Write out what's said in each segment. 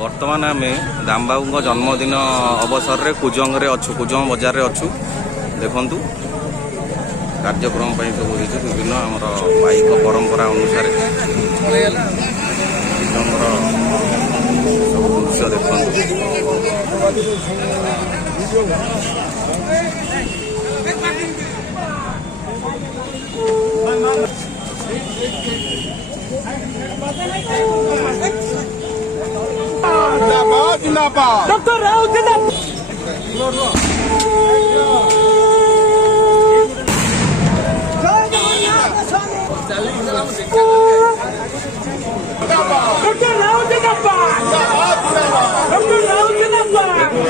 बर्तमान आम रामबाबू जन्मदिन अवसर में कुजंग अच्छु कुजंग बजार में अच्छु देखु कार्यक्रम सब विभिन्न आमर पाइक परंपरा अनुसार दृश्य जिंदाबाद डॉक्टर राव जिंदाबाद डॉक्टर राव जिंदाबाद डॉक्टर राव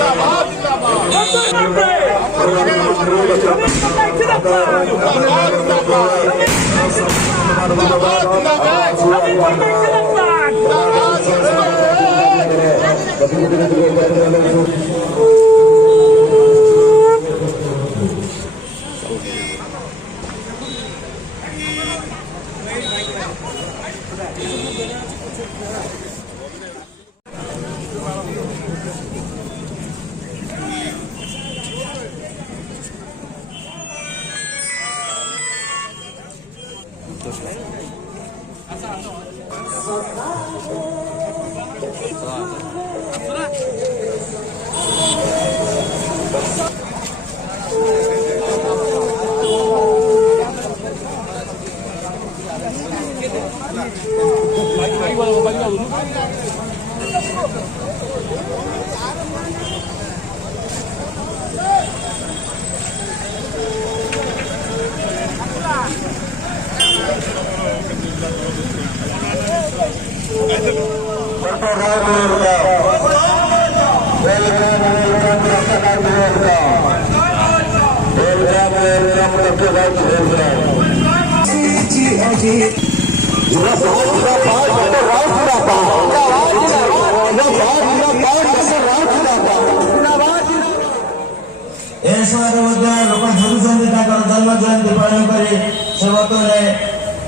जन्म जयंती पालन कर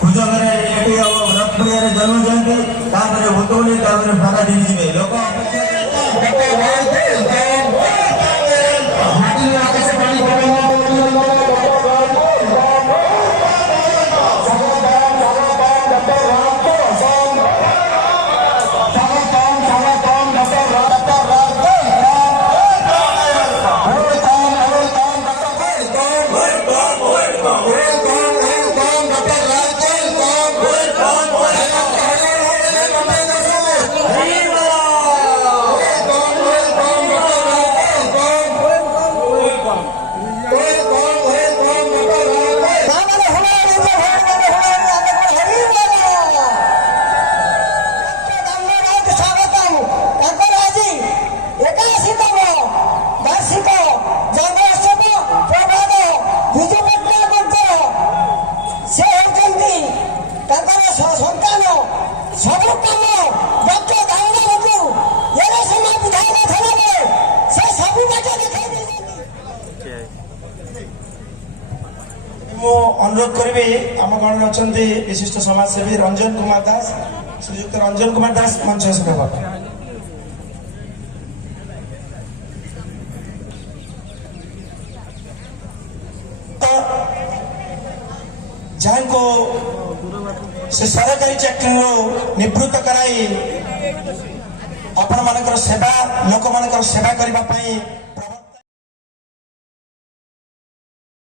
पूजक जन्म जयंती भूतुणी भागा दी लोक अनुरोध करी आम गण अच्छा विशिष्ट समाजसेवी रंजन कुमार दास श्रीजुक्त रंजन कुमार दास मंच जहाँ को से सरकारी चाकरी निवृत्त कराई आपण मान सेवा लोक मान सेवा करने